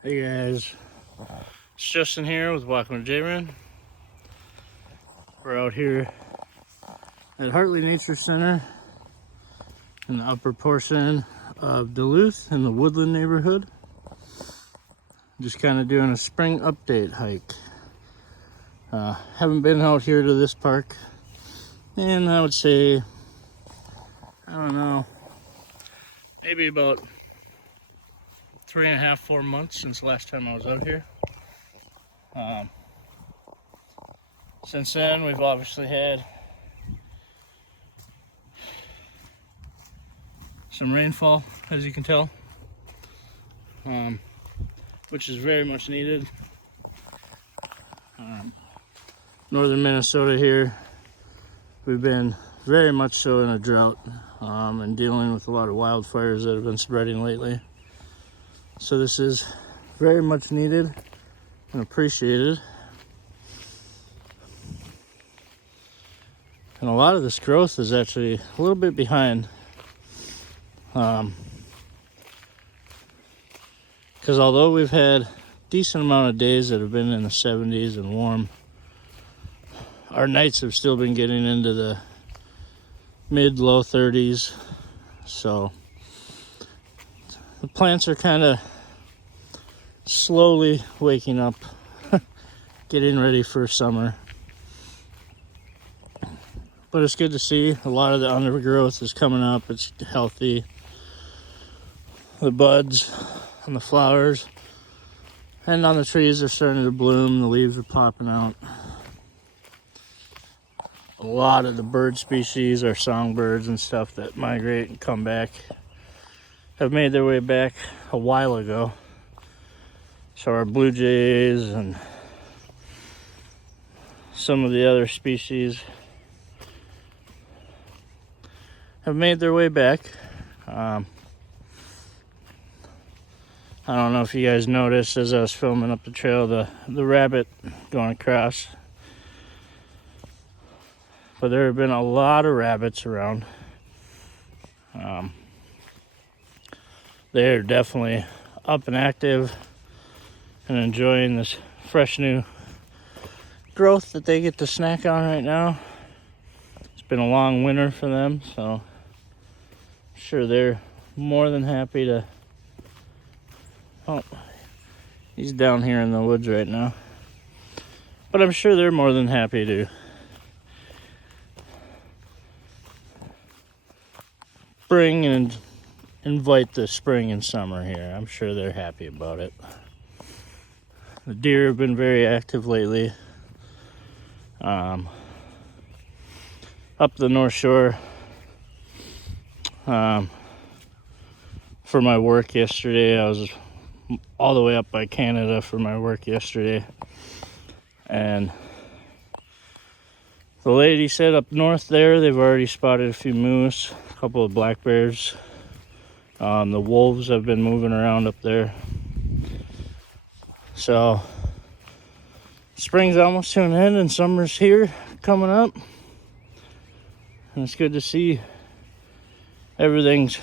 Hey guys, it's Justin here with Walking with J-Man. We're out here at Hartley Nature Center in the upper portion of Duluth in the Woodland neighborhood. Just kind of doing a spring update hike. Haven't been out here to this park, and I would say, I don't know, maybe about 3.5, 4 months since the last time I was out here. Since then, we've obviously had some rainfall, as you can tell, which is very much needed. Northern Minnesota here, we've been very much so in a drought and dealing with a lot of wildfires that have been spreading lately. So this is very much needed and appreciated. And a lot of this growth is actually a little bit behind. Because although we've had a decent amount of days that have been in the 70s and warm, our nights have still been getting into the mid-low 30s. So the plants are kind of slowly waking up, getting ready for summer. But it's good to see a lot of the undergrowth is coming up. It's healthy. The buds and the flowers and on the trees are starting to bloom. The leaves are popping out. A lot of the bird species, our songbirds and stuff that migrate and come back, have made their way back a while ago. So our blue jays and some of the other species have made their way back. I don't know if you guys noticed as I was filming up the trail, the rabbit going across. But there have been a lot of rabbits around. They're definitely up and active and enjoying this fresh new growth that they get to snack on right now. It's been a long winter for them, so I'm sure they're more than happy to. Oh, he's down here in the woods right now. But I'm sure they're more than happy to bring and invite the spring and summer here. I'm sure they're happy about it. The deer have been very active lately. Up the North Shore for my work yesterday. I was all the way up by Canada for my work yesterday, and the lady said up north there they've already spotted a few moose, a couple of black bears. The wolves have been moving around up there. So spring's almost to an end and summer's here coming up, and it's good to see everything's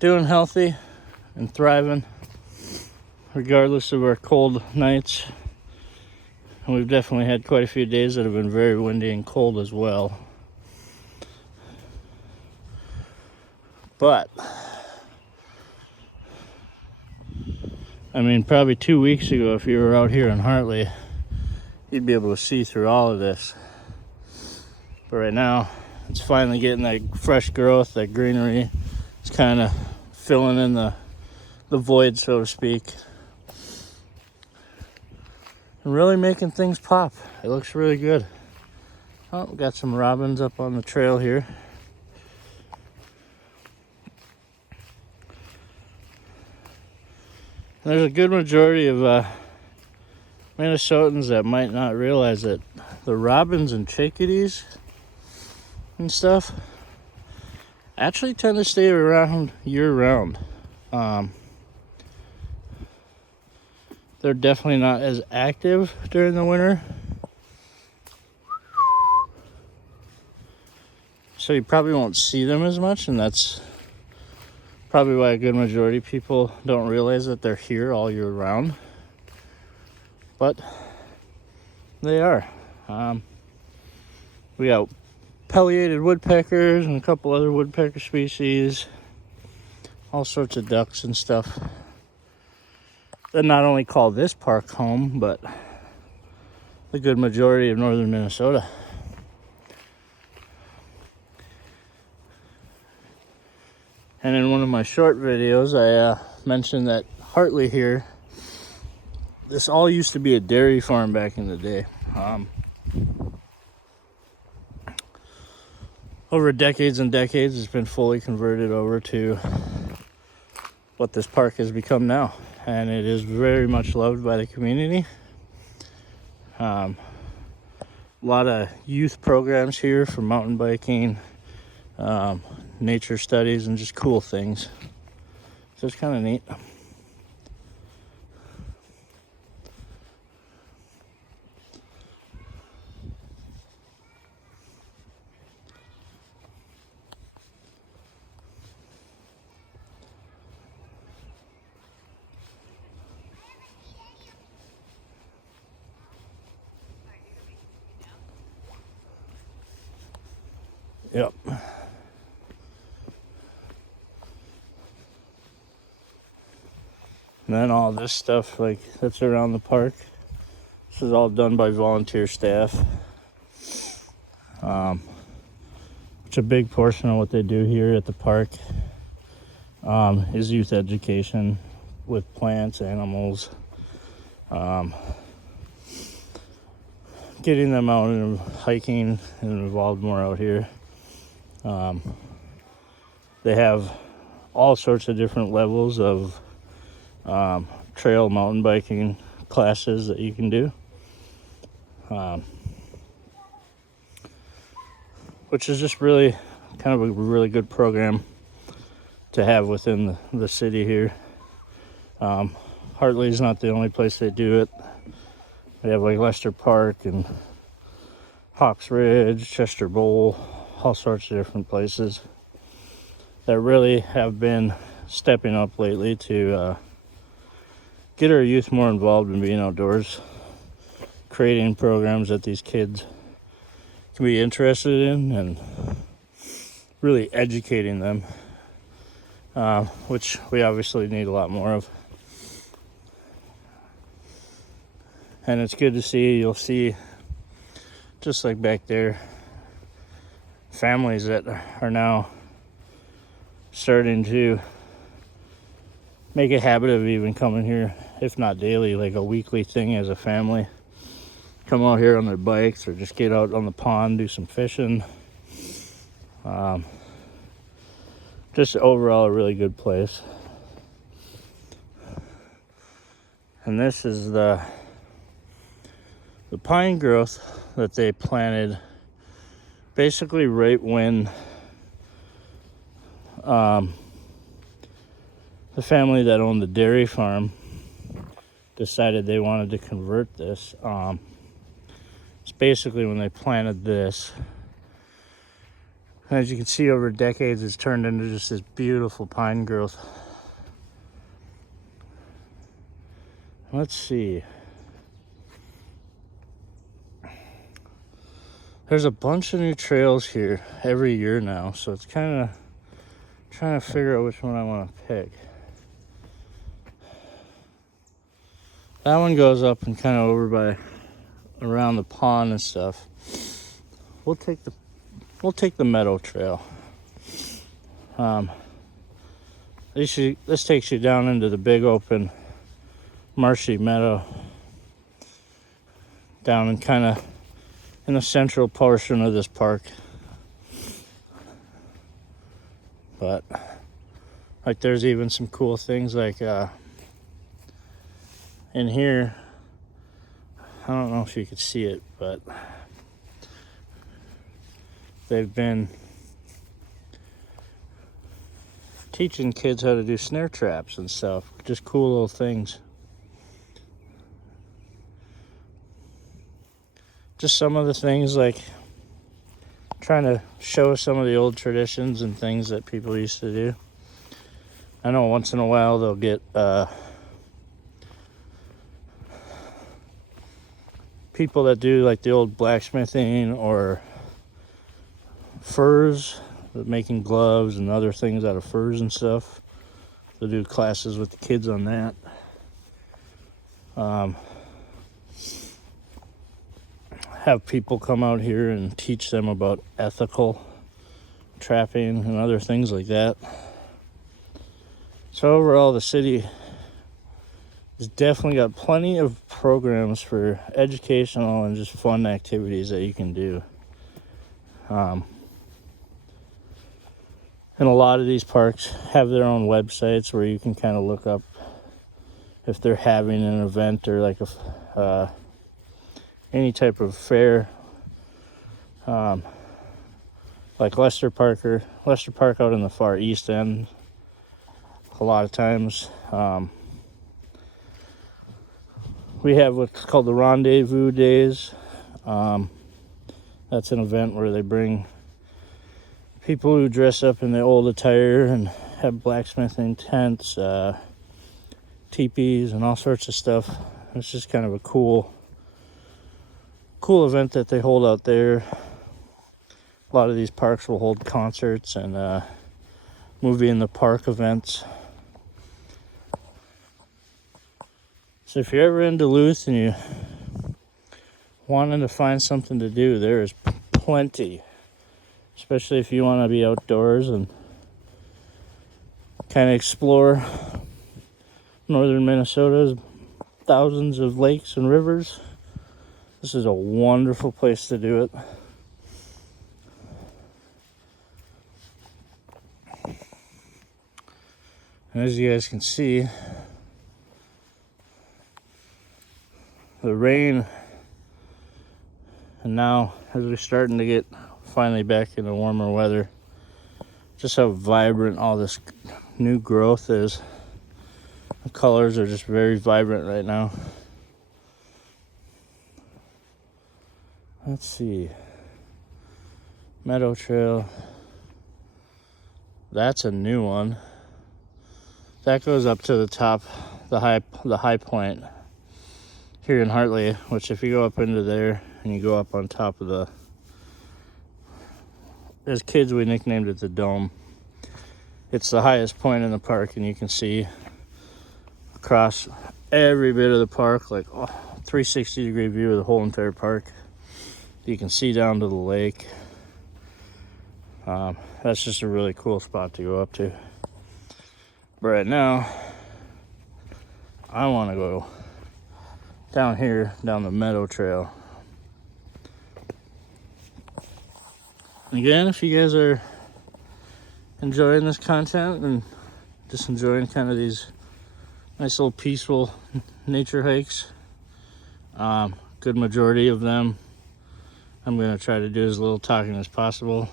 doing healthy and thriving regardless of our cold nights. And we've definitely had quite a few days that have been very windy and cold as well. But I mean, probably 2 weeks ago, if you were out here in Hartley, you'd be able to see through all of this. But right now, it's finally getting that fresh growth, that greenery. It's kind of filling in the void, so to speak. And really making things pop. It looks really good. Oh, we got some robins up on the trail here. There's a good majority of Minnesotans that might not realize that the robins and chickadees and stuff actually tend to stay around year-round. They're definitely not as active during the winter. So you probably won't see them as much, and that's Probably why a good majority of people don't realize that they're here all year round. But they are. We got pileated woodpeckers and a couple other woodpecker species. All sorts of ducks and stuff. That not only call this park home, but the good majority of northern Minnesota. And in one of my short videos, I mentioned that Hartley here, this all used to be a dairy farm back in the day. Over decades and decades, it's been fully converted over to what this park has become now. And it is very much loved by the community. A lot of youth programs here for mountain biking, nature studies, and just cool things. So it's kind of neat. Yep. And then all this stuff like that's around the park, this is all done by volunteer staff. Which a big portion of what they do here at the park is youth education with plants, animals, getting them out and hiking and involved more out here. They have all sorts of different levels of trail mountain biking classes that you can do, which is just really kind of a really good program to have within the city here. Hartley's not the only place they do it. They have like Lester Park and Hawks Ridge, Chester Bowl, all sorts of different places that really have been stepping up lately to get our youth more involved in being outdoors, creating programs that these kids can be interested in and really educating them, which we obviously need a lot more of. And it's good to see. You'll see, just like back there, families that are now starting to make a habit of even coming here, if not daily, like a weekly thing as a family. Come out here on their bikes or just get out on the pond, do some fishing. Just overall a really good place. And this is the pine growth that they planted basically right when the family that owned the dairy farm decided they wanted to convert this. It's basically when they planted this. And as you can see, over decades, it's turned into just this beautiful pine growth. Let's see. There's a bunch of new trails here every year now, so it's kind of trying to figure out which one I want to pick. That one goes up and kind of over by around the pond and stuff. We'll take the meadow trail. This takes you down into the big open marshy meadow, down and kind of in the central portion of this park. But like there's even some cool things like in here, I don't know if you could see it, but they've been teaching kids how to do snare traps and stuff. Just cool little things. Just some of the things, like trying to show some of the old traditions and things that people used to do. I know once in a while they'll get people that do like the old blacksmithing or furs, making gloves and other things out of furs and stuff. They'll do classes with the kids on that. Have people come out here and teach them about ethical trapping and other things like that. So overall, the city has definitely got plenty of programs for educational and just fun activities that you can do. And a lot of these parks have their own websites where you can kind of look up if they're having an event or like any type of fair. Like Leicester Park out in the far east end. A lot of times we have what's called the Rendezvous Days. That's an event where they bring people who dress up in the old attire and have blacksmithing tents, teepees, and all sorts of stuff. It's just kind of a cool event that they hold out there. A lot of these parks will hold concerts and movie in the park events. So if you're ever in Duluth and you wanting to find something to do, there is plenty. Especially if you want to be outdoors and kind of explore northern Minnesota's thousands of lakes and rivers. This is a wonderful place to do it. And as you guys can see, the rain, and now as we're starting to get finally back into warmer weather, just how vibrant all this new growth is. The colors are just very vibrant right now. Let's see. Meadow Trail. That's a new one. That goes up to the top, the high point here in Hartley, which if you go up into there and you go up on top of the, as kids we nicknamed it the dome. It's the highest point in the park, and you can see across every bit of the park, like 360-degree view of the whole entire park. You can see down to the lake. That's just a really cool spot to go up to. But right now, I want to go down here, down the Meadow Trail. Again, if you guys are enjoying this content and just enjoying kind of these nice little peaceful nature hikes, good majority of them I'm going to try to do as little talking as possible.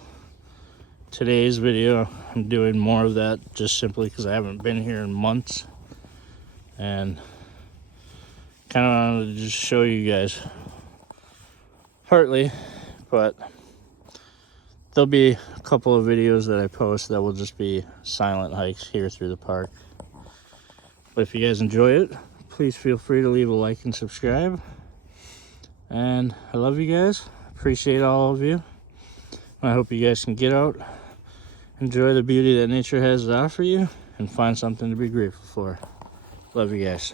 Today's video, I'm doing more of that just simply because I haven't been here in months, and kind of wanted to just show you guys Hartley, but there'll be a couple of videos that I post that will just be silent hikes here through the park. But if you guys enjoy it, please feel free to leave a like and subscribe. And I love you guys. Appreciate all of you. I hope you guys can get out, enjoy the beauty that nature has to offer you, and find something to be grateful for. Love you guys.